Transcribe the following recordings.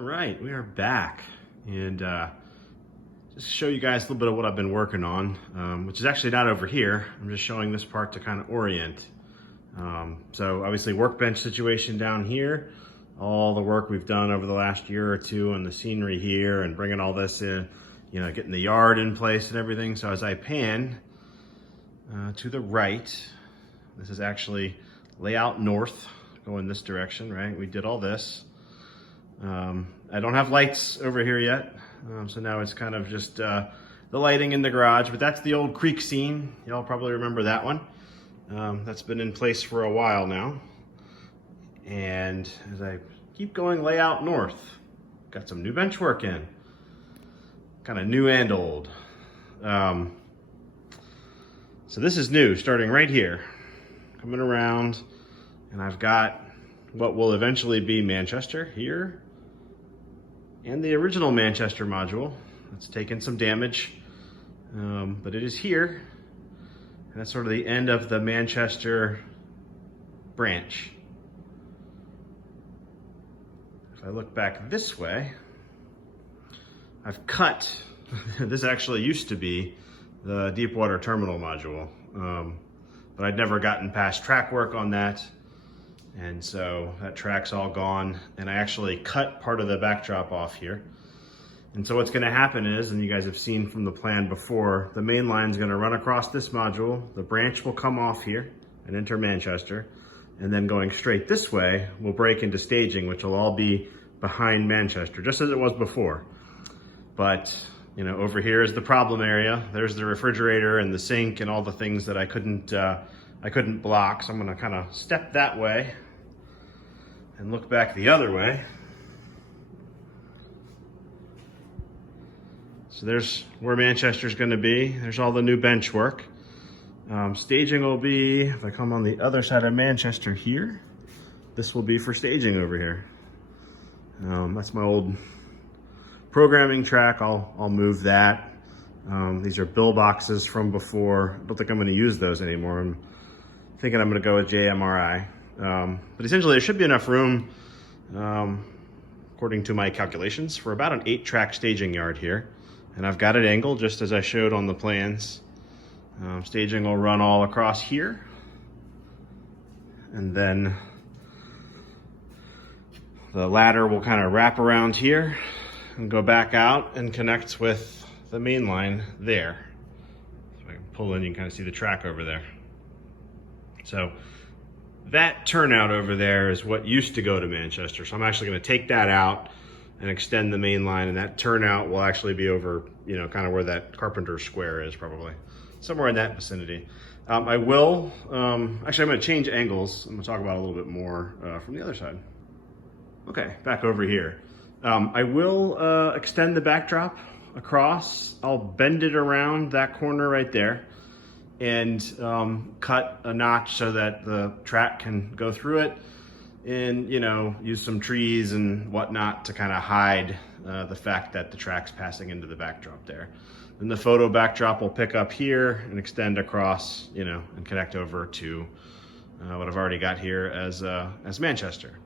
right, we are back, and just show you guys a little bit of what I've been working on, which is actually not over here. I'm just showing this part to kind of orient. So obviously workbench situation down here, all the work we've done over the last year or two on the scenery here and bringing all this in, you know, getting the yard in place and everything. So as I pan to the right, this is actually layout north, going this direction, right? We did all this. I don't have lights over here yet, so now it's kind of just the lighting in the garage, but that's the old creek scene. Y'all probably remember that one. That's been in place for a while now. And as I keep going layout north, got some new bench work in, kind of new and old. So this is new, starting right here, coming around, and I've got what will eventually be Manchester here, and the original Manchester module. It's taken some damage, but it is here, and that's sort of the end of the Manchester branch. If I look back this way, I've cut, this actually used to be the Deepwater terminal module, but I'd never gotten past track work on that. And so that track's all gone, and I actually cut part of the backdrop off here. And so what's gonna happen is, and you guys have seen from the plan before, the main line's gonna run across this module, the branch will come off here and enter Manchester, and then going straight this way, we'll break into staging, which will all be behind Manchester, just as it was before. But, you know, over here is the problem area. There's the refrigerator and the sink and all the things that I couldn't block, so I'm gonna kind of step that way and look back the other way. So there's where Manchester's gonna be. There's all the new bench work. Staging will be, if I come on the other side of Manchester here, this will be for staging over here. That's my old programming track. I'll move that. These are bill boxes from before. I don't think I'm gonna use those anymore. I'm thinking I'm gonna go with JMRI. But essentially there should be enough room, according to my calculations, for about an 8-track staging yard here. And I've got it angled just as I showed on the plans. Staging will run all across here. And then the ladder will kind of wrap around here and go back out and connect with the main line there. So I can pull in, you can kind of see the track over there. So that turnout over there is what used to go to Manchester. So I'm actually going to take that out and extend the main line, and that turnout will actually be over, you know, kind of where that Carpenter Square is, probably somewhere in that vicinity. I will, actually I'm going to change angles. I'm going to talk about it a little bit more from the other side. Okay, back over here. I will extend the backdrop across. I'll bend it around that corner right there and cut a notch so that the track can go through it, and, you know, use some trees and whatnot to kind of hide the fact that the track's passing into the backdrop there. Then the photo backdrop will pick up here and extend across, you know, and connect over to what I've already got here as Manchester.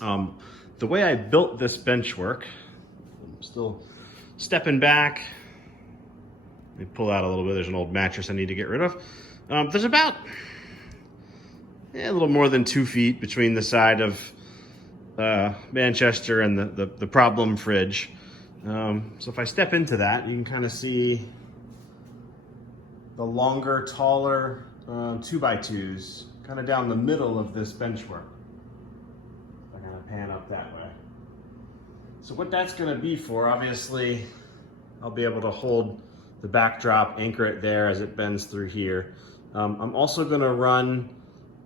The way I built this bench work, I'm still stepping back. Let me pull out a little bit. There's an old mattress I need to get rid of. There's about a little more than 2 feet between the side of Manchester and the problem fridge. So if I step into that, you can kind of see the longer, taller 2x2s kind of down the middle of this bench work. I kind of pan up that way. So what that's going to be for, obviously, I'll be able to hold the backdrop, anchor it there as it bends through here. I'm also going to run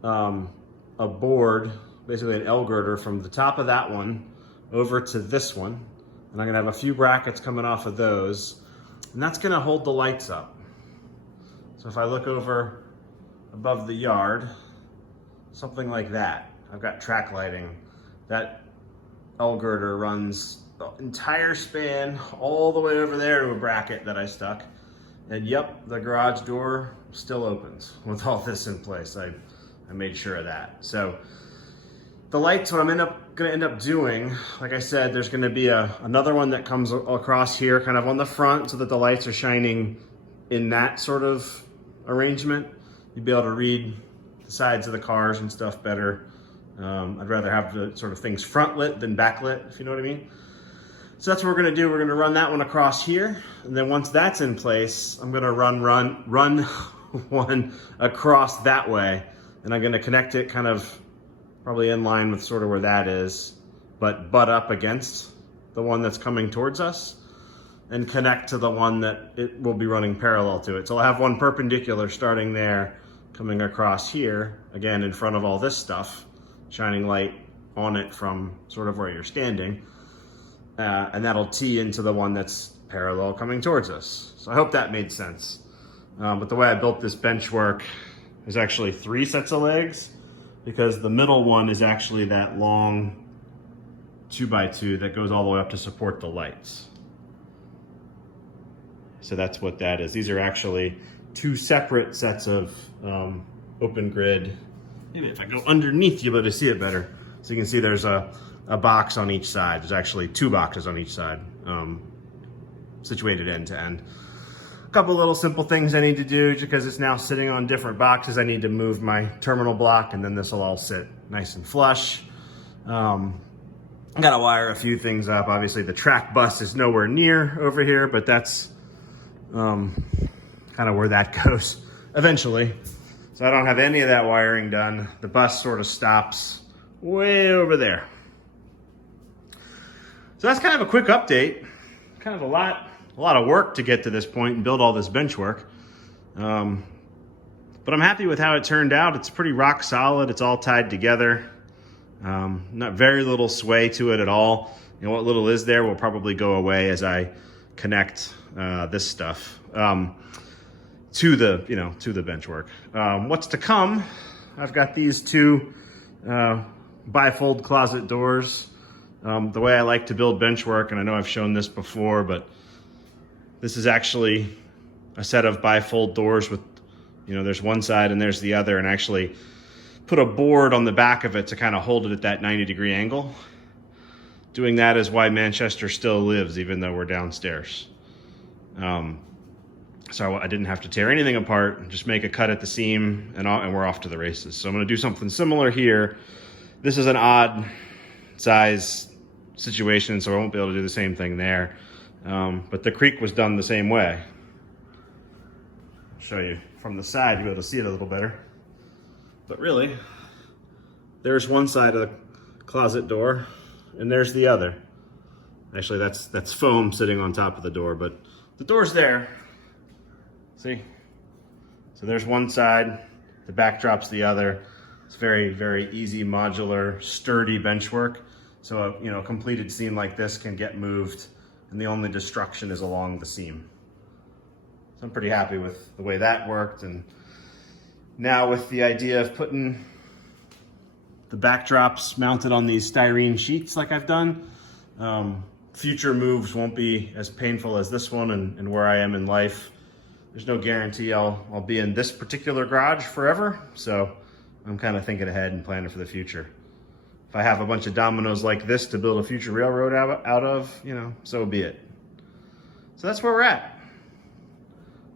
a board, basically an L girder, from the top of that one over to this one. And I'm going to have a few brackets coming off of those. And that's going to hold the lights up. So if I look over above the yard, something like that. I've got track lighting. That L girder runs the entire span all the way over there to a bracket that I stuck. And yep, the garage door still opens with all this in place. I made sure of that. So The lights, what I'm gonna end up doing, like I said, there's gonna be another one that comes across here kind of on the front so that the lights are shining in that sort of arrangement. You'd be able to read the sides of the cars and stuff better. I'd rather have the sort of things front lit than backlit, if you know what I mean. So that's what we're gonna do. We're gonna run that one across here. And then once that's in place, I'm gonna run one across that way. And I'm gonna connect it kind of probably in line with sort of where that is, but butt up against the one that's coming towards us and connect to the one that it will be running parallel to it. So I'll have one perpendicular starting there, coming across here, again in front of all this stuff, shining light on it from sort of where you're standing. And that'll tee into the one that's parallel coming towards us. So I hope that made sense. But the way I built this Benchwork is actually 3 sets of legs, because the middle one is actually that long 2x2 that goes all the way up to support the lights. So that's what that is. These are actually 2 separate sets of open grid. Maybe if I go underneath, you'll be able to see it better. So you can see there's a box on each side. There's actually 2 boxes on each side, situated end to end. A couple little simple things I need to do, just because it's now sitting on different boxes. I need to move my terminal block, and then this will all sit nice and flush. I gotta wire a few things up. Obviously the track bus is nowhere near over here, but that's kind of where that goes eventually. So I don't have any of that wiring done. The bus sort of stops way over there. So that's kind of a quick update. Kind of a lot of work to get to this point and build all this Benchwork. But I'm happy with how it turned out. It's pretty rock solid. It's all tied together. Not very little sway to it at all. You know, what little is there will probably go away as I connect this stuff to the Benchwork. What's to come? I've got these 2 bifold closet doors. The way I like to build Benchwork, and I know I've shown this before, but this is actually a set of bifold doors with, there's one side and there's the other, and actually put a board on the back of it to kind of hold it at that 90-degree angle. Doing that is why Manchester still lives, even though we're downstairs. So I didn't have to tear anything apart, just make a cut at the seam, and we're off to the races. So I'm gonna do something similar here. This is an odd size situation, so I won't be able to do the same thing there. But the creek was done the same way. I'll show you from the side, you'll be able to see it a little better. But really, there's one side of the closet door, and there's the other. Actually, that's foam sitting on top of the door, but the door's there. See? So there's one side, the backdrop's the other. It's very, very easy, modular, sturdy Benchwork. So a completed seam like this can get moved, and the only destruction is along the seam. So I'm pretty happy with the way that worked. And now with the idea of putting the backdrops mounted on these styrene sheets like I've done, future moves won't be as painful as this one, and where I am in life. There's no guarantee I'll be in this particular garage forever. So I'm kind of thinking ahead and planning for the future. If I have a bunch of dominoes like this to build a future railroad out of, so be it. So that's where we're at.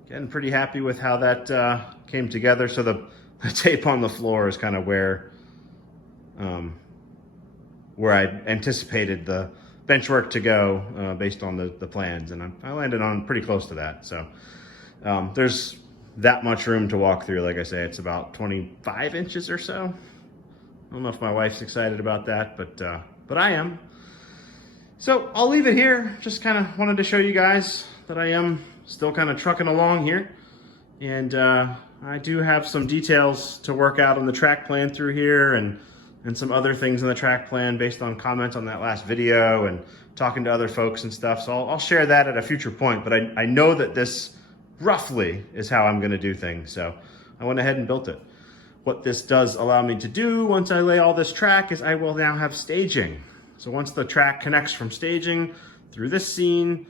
Getting pretty happy with how that came together. So the tape on the floor is kind of where I anticipated the Benchwork to go based on the plans, and I landed on pretty close to that. So there's that much room to walk through. Like I say, it's about 25 inches or so. I don't know if my wife's excited about that, but I am. So I'll leave it here. Just kind of wanted to show you guys that I am still kind of trucking along here. And I do have some details to work out on the track plan through here, and some other things in the track plan based on comments on that last video and talking to other folks and stuff. So I'll share that at a future point, but I know that this roughly is how I'm gonna do things. So I went ahead and built it. What this does allow me to do once I lay all this track is I will now have staging. So once the track connects from staging through this scene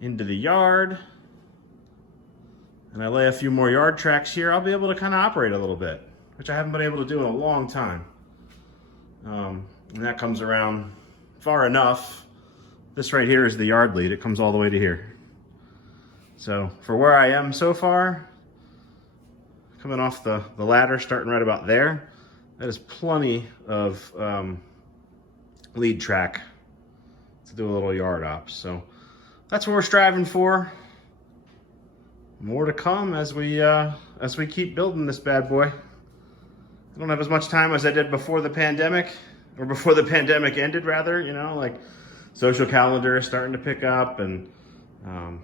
into the yard, and I lay a few more yard tracks here, I'll be able to kind of operate a little bit, which I haven't been able to do in a long time. And that comes around far enough. This right here is the yard lead. It comes all the way to here. So for where I am so far, coming off the ladder, starting right about there, that is plenty of lead track to do a little yard op. So that's what we're striving for. More to come as we keep building this bad boy. I don't have as much time as I did before the pandemic, or before the pandemic ended rather, you know, like social calendar is starting to pick up, and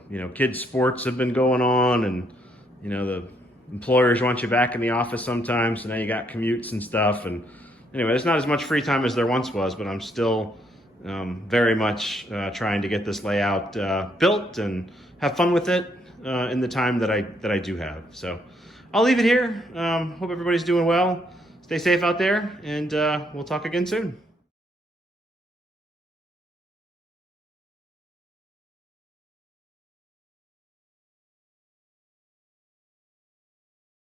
you know, kids sports have been going on, and you know, the employers want you back in the office sometimes, so now you got commutes and stuff. And anyway, there's not as much free time as there once was, but I'm still very much trying to get this layout built and have fun with it in the time that I do have. So I'll leave it here. Hope everybody's doing well. Stay safe out there, and we'll talk again soon.